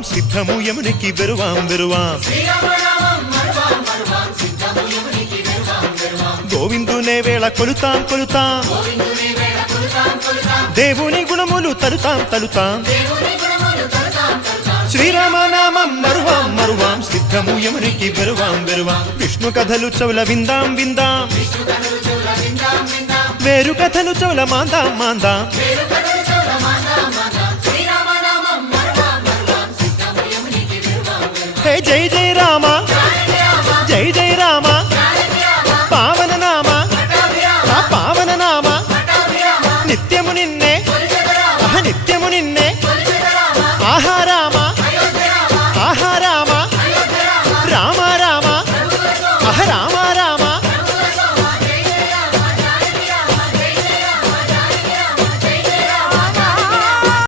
మరువాం సిద్ధము యమునికి వెరువాం వెరువాం గోవిందునే వేళ కొలుతాం కొలుతాం దేవుని గుణములు తలుతాం తలుతాం శ్రీరామనామం మరువాం మరువాం సిద్ధము యమునికి బెరువాం బెరువాం విష్ణు కథలు చౌల విందాం విందాం వేరు కథలు చౌల మాందాం మాందాం జై జై రామ జై జై రామ పావన నామ పావన నామ నిత్యము నిన్నే నిత్యము నిన్నే